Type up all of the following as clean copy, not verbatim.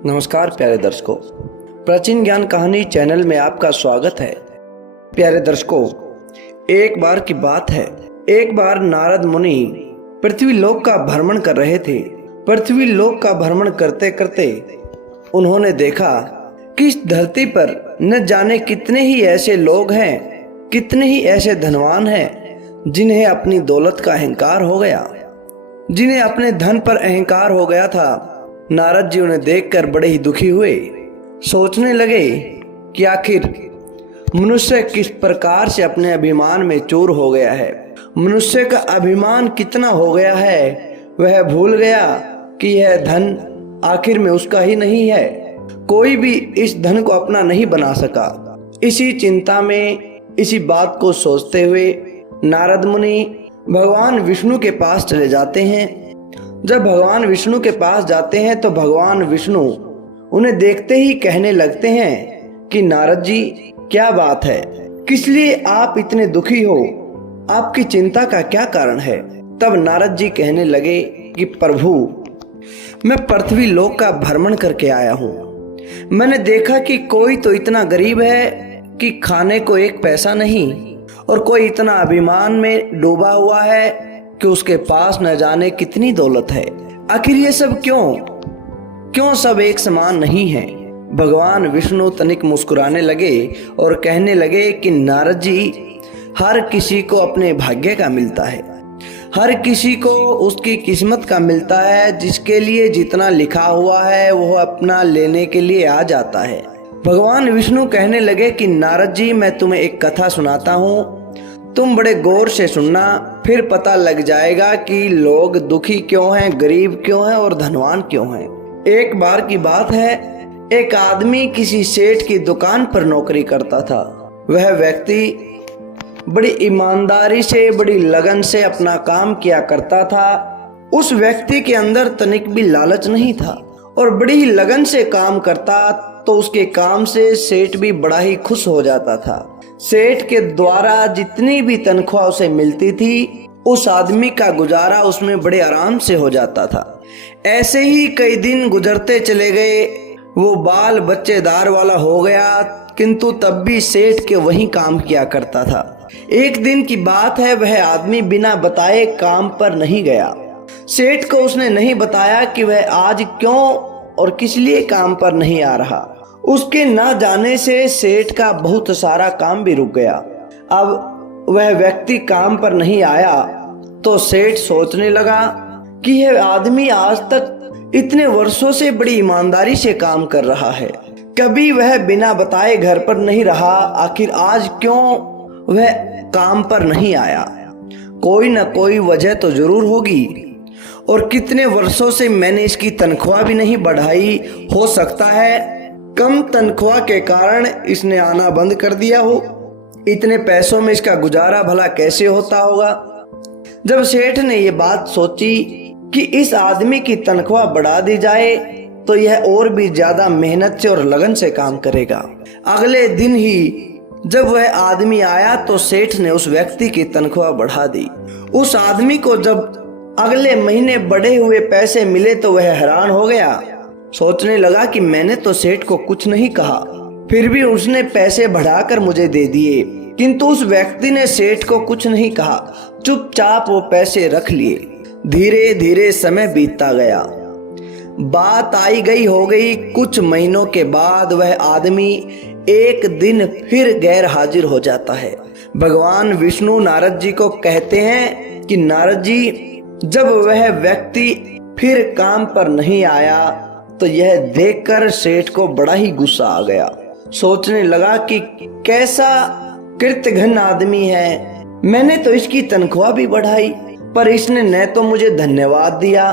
नमस्कार प्यारे दर्शकों, प्राचीन ज्ञान कहानी चैनल में आपका स्वागत है। प्यारे दर्शकों, एक बार की बात है, एक बार नारद मुनि पृथ्वी लोक का भ्रमण कर रहे थे। पृथ्वी लोक का भ्रमण करते करते उन्होंने देखा कि इस धरती पर न जाने कितने ही ऐसे लोग हैं, कितने ही ऐसे धनवान हैं जिन्हें अपनी दौलत का अहंकार हो गया, जिन्हें अपने धन पर अहंकार हो गया था। नारद जी उन्हें देखकर बड़े ही दुखी हुए। सोचने लगे कि आखिर मनुष्य किस प्रकार से अपने अभिमान में चूर हो गया है। मनुष्य का अभिमान कितना हो गया है, वह भूल गया कि यह धन आखिर में उसका ही नहीं है। कोई भी इस धन को अपना नहीं बना सका। इसी चिंता में, इसी बात को सोचते हुए नारद मुनि भगवान विष्णु के पास चले जाते हैं। जब भगवान विष्णु के पास जाते हैं तो भगवान विष्णु उन्हें देखते ही कहने लगते हैं कि नारद जी, क्या बात है, किस लिए आप इतने दुखी हो, आपकी चिंता का क्या कारण है। तब नारद जी कहने लगे कि प्रभु, मैं पृथ्वी लोक का भ्रमण करके आया हूँ। मैंने देखा कि कोई तो इतना गरीब है कि खाने को एक पैसा नहीं, और कोई इतना अभिमान में डूबा हुआ है कि उसके पास न जाने कितनी दौलत है। आखिर ये सब क्यों सब एक समान नहीं है। भगवान विष्णु तनिक मुस्कुराने लगे और कहने लगे कि नारद जी, हर किसी को अपने भाग्य का मिलता है, हर किसी को उसकी किस्मत का मिलता है। जिसके लिए जितना लिखा हुआ है वो अपना लेने के लिए आ जाता है। भगवान विष्णु कहने लगे कि नारद जी, मैं तुम्हें एक कथा सुनाता हूँ, तुम बड़े गौर से सुनना, फिर पता लग जाएगा कि लोग दुखी क्यों हैं, गरीब क्यों हैं और धनवान क्यों हैं। एक बार की बात है, एक आदमी किसी सेठ की दुकान पर नौकरी करता था। वह व्यक्ति बड़ी ईमानदारी से, बड़ी लगन से अपना काम किया करता था। उस व्यक्ति के अंदर तनिक भी लालच नहीं था और बड़ी ही लगन से काम करता, तो उसके काम से सेठ भी बड़ा ही खुश हो जाता था। सेठ के द्वारा जितनी भी तनख्वाह उसे मिलती थी, उस आदमी का गुजारा उसमें बड़े आराम से हो जाता था। ऐसे ही कई दिन गुजरते चले गए। वो बाल बच्चेदार वाला हो गया, किंतु तब भी सेठ के वही काम किया करता था। एक दिन की बात है, वह आदमी बिना बताए काम पर नहीं गया। सेठ को उसने नहीं बताया कि वह आज क्यों और किस लिए काम पर नहीं आ रहा। उसके ना जाने से सेठ का बहुत सारा काम भी रुक गया। अब वह व्यक्ति काम पर नहीं आया तो सेठ सोचने लगा कि यह आदमी आज तक इतने वर्षों से बड़ी ईमानदारी से काम कर रहा है, कभी वह बिना बताए घर पर नहीं रहा, आखिर आज क्यों वह काम पर नहीं आया। कोई न कोई वजह तो जरूर होगी, और कितने वर्षों से मैंने इसकी तनख्वाह भी नहीं बढ़ाई। हो सकता है कम तनख्वाह के कारण इसने आना बंद कर दिया हो। इतने पैसों में इसका गुजारा भला कैसे होता होगा। जब सेठ ने ये बात सोची कि इस आदमी की तनख्वाह बढ़ा दी जाए तो यह और भी ज्यादा मेहनत से और लगन से काम करेगा। अगले दिन ही जब वह आदमी आया तो सेठ ने उस व्यक्ति की तनख्वाह बढ़ा दी। उस आदमी को जब अगले महीने बढ़े हुए पैसे मिले तो वह हैरान हो गया। सोचने लगा कि मैंने तो सेठ को कुछ नहीं कहा, फिर भी उसने पैसे बढ़ाकर मुझे दे दिए। किंतु उस व्यक्ति ने सेठ को कुछ नहीं कहा, चुपचाप वो पैसे रख लिए। धीरे धीरे समय बीतता गया। बात आई गई हो गई। कुछ महीनों के बाद वह आदमी एक दिन फिर गैर हाजिर हो जाता है। भगवान विष्णु नारद जी को कहते हैं कि नारद जी, जब वह व्यक्ति फिर काम पर नहीं आया तो यह देखकर सेठ को बड़ा ही गुस्सा आ गया। सोचने लगा कि कैसा कृतघ्न आदमी है, मैंने तो इसकी तनख्वाह भी बढ़ाई पर इसने न तो मुझे धन्यवाद दिया,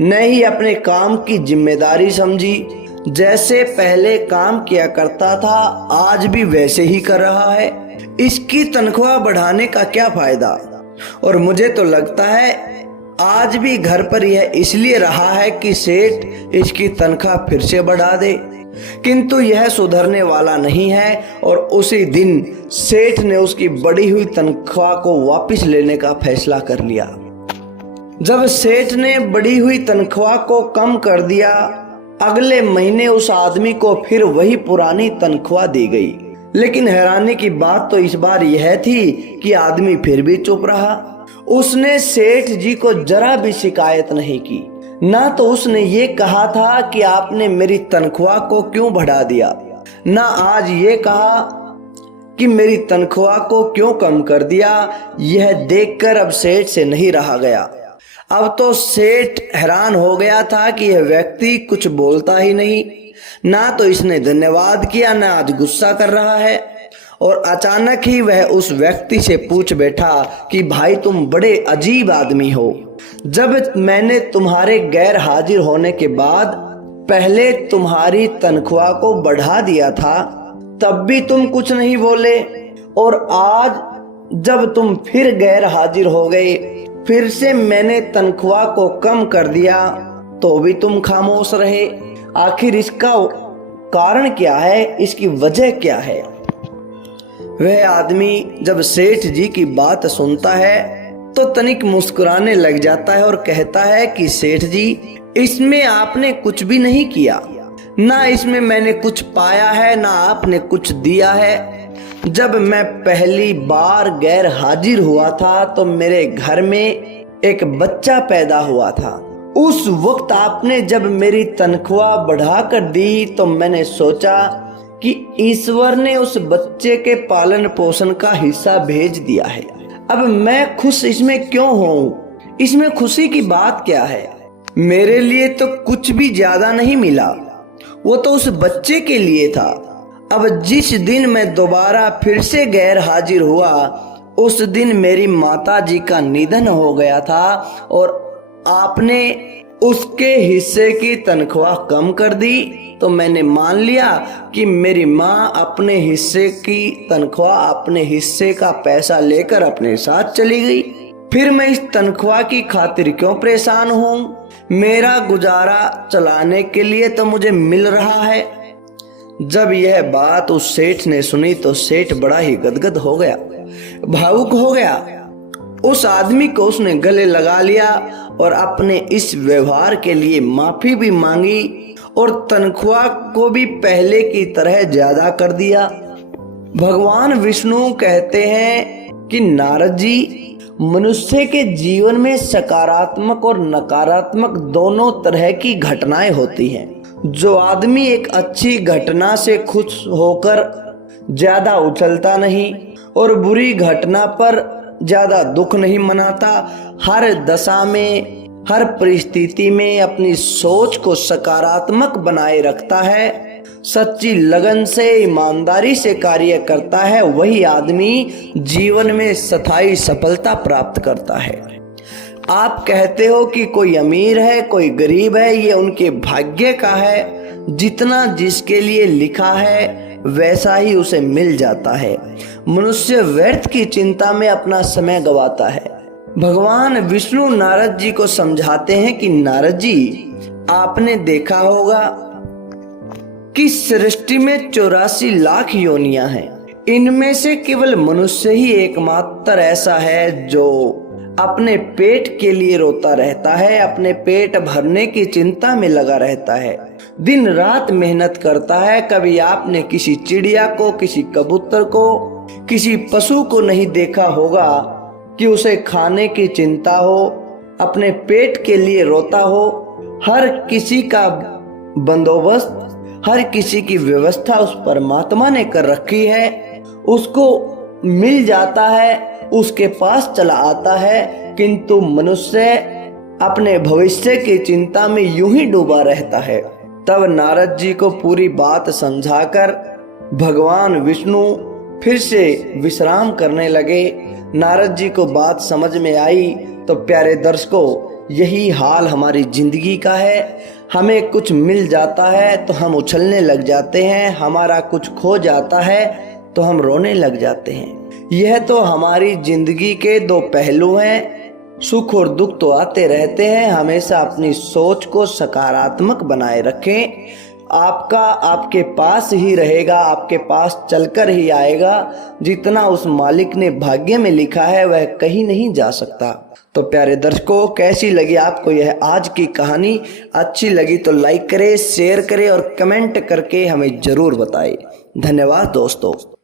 न ही अपने काम की जिम्मेदारी समझी। जैसे पहले काम किया करता था आज भी वैसे ही कर रहा है। इसकी तनख्वाह बढ़ाने का क्या फायदा। और मुझे तो लगता है आज भी घर पर यह इसलिए रहा है कि सेठ इसकी तनख्वाह फिर से बढ़ा दे। किंतु यह सुधरने वाला नहीं है और उसी दिन सेठ ने उसकी बढ़ी हुई तनख्वाह को वापस लेने का फैसला कर लिया। जब सेठ ने बढ़ी हुई तनख्वाह को कम कर दिया अगले महीने उस आदमी को फिर वही पुरानी तनख्वाह दी गई। लेकिन हैरानी की बात तो इस बार यह थी कि आदमी फिर भी चुप रहा। उसने सेठ जी को जरा भी शिकायत नहीं की। ना तो उसने ये कहा था कि आपने मेरी तनख्वाह को क्यों बढ़ा दिया, ना आज ये कहा कि मेरी तनख्वाह को क्यों कम कर दिया। यह देखकर अब सेठ से नहीं रहा गया। अब तो सेठ हैरान हो गया था कि यह व्यक्ति कुछ बोलता ही नहीं। ना तो इसने धन्यवाद किया, ना आज गुस्सा कर रहा है। और अचानक ही वह उस व्यक्ति से पूछ बैठा कि भाई तुम बड़े अजीब आदमी हो। जब मैंने तुम्हारे गैर हाजिर होने के बाद पहले तुम्हारी तनख्वाह को बढ़ा दिया था तब भी तुम कुछ नहीं बोले, और आज जब तुम फिर गैर हाजिर हो गए, फिर से मैंने तनख्वाह को कम कर दिया तो भी तुम खामोश रहे। आखिर इसका कारण क्या है, इसकी वजह क्या है? वह आदमी जब सेठ जी की बात सुनता है तो तनिक मुस्कुराने लग जाता है और कहता है कि सेठ जी, इसमें आपने कुछ भी नहीं किया, ना इसमें मैंने कुछ पाया है, ना आपने कुछ दिया है। जब मैं पहली बार गैर हाजिर हुआ था तो मेरे घर में एक बच्चा पैदा हुआ था। उस वक्त आपने जब मेरी तनख्वाह बढ़ा कर दी तो मैंने सोचा कि ईश्वर ने उस बच्चे के पालन पोषण का हिस्सा भेज दिया है। अब मैं खुश इसमें क्यों हूँ? इसमें खुशी की बात क्या है? मेरे लिए तो कुछ भी ज्यादा नहीं मिला, वो तो उस बच्चे के लिए था। अब जिस दिन मैं दोबारा फिर से गैर हाजिर हुआ उस दिन मेरी माता जी का निधन हो गया था और आपने उसके हिस्से की तनख्वाह कम कर दी, तो मैंने मान लिया कि मेरी माँ अपने हिस्से की तनख्वाह, अपने हिस्से का पैसा लेकर अपने साथ चली गई। फिर मैं इस तनख्वाह की खातिर क्यों परेशान हूँ? मेरा गुजारा चलाने के लिए तो मुझे मिल रहा है। जब यह बात उस सेठ ने सुनी तो सेठ बड़ा ही गदगद हो गया, भावुक हो गया। उस आदमी को उसने गले लगा लिया और अपने इस व्यवहार के लिए माफी भी मांगी और तनख्वाह को भी पहले की तरह ज्यादा कर दिया। भगवान विष्णु कहते हैं कि नारद जी, मनुष्य के जीवन में सकारात्मक और नकारात्मक दोनों तरह की घटनाएं होती हैं। जो आदमी एक अच्छी घटना से खुश होकर ज्यादा उछलता नहीं और बुरी घटना पर ज्यादा दुख नहीं मनाता, हर दशा में, हर परिस्थिति में अपनी सोच को सकारात्मक बनाए रखता है, सच्ची लगन से, ईमानदारी से कार्य करता है, वही आदमी जीवन में स्थायी सफलता प्राप्त करता है। आप कहते हो कि कोई अमीर है, कोई गरीब है, ये उनके भाग्य का है। जितना जिसके लिए लिखा है वैसा ही उसे मिल जाता है। मनुष्य व्यर्थ की चिंता में अपना समय गवाता है। भगवान विष्णु नारद जी को समझाते हैं कि नारद जी, आपने देखा होगा कि सृष्टि में 84 लाख योनियां हैं। इनमें से केवल मनुष्य ही एकमात्र ऐसा है जो अपने पेट के लिए रोता रहता है, अपने पेट भरने की चिंता में लगा रहता है, दिन रात मेहनत करता है। कभी आपने किसी चिड़िया को, किसी कबूतर को, किसी पशु को नहीं देखा होगा कि उसे खाने की चिंता हो, अपने पेट के लिए रोता हो। हर किसी का बंदोबस्त, हर किसी की व्यवस्था उस परमात्मा ने कर रखी है। उसको मिल जाता है, उसके पास चला आता है, किंतु मनुष्य अपने भविष्य की चिंता में यूं ही डूबा रहता है। तब नारद जी को पूरी बात समझाकर भगवान विष्णु फिर से विश्राम करने लगे। नारद जी को बात समझ में आई। तो प्यारे दर्शकों, यही हाल हमारी जिंदगी का है। हमें कुछ मिल जाता है तो हम उछलने लग जाते हैं, हमारा कुछ खो जाता है तो हम रोने लग जाते हैं। यह तो हमारी जिंदगी के दो पहलू हैं। सुख और दुख तो आते रहते हैं। हमेशा अपनी सोच को सकारात्मक बनाए रखें। आपका आपके पास ही रहेगा, आपके पास चलकर ही आएगा। जितना उस मालिक ने भाग्य में लिखा है वह कहीं नहीं जा सकता। तो प्यारे दर्शकों, कैसी लगी आपको यह आज की कहानी? अच्छी लगी तो लाइक करें, शेयर करें और कमेंट करके हमें ज़रूर बताएं। धन्यवाद दोस्तों।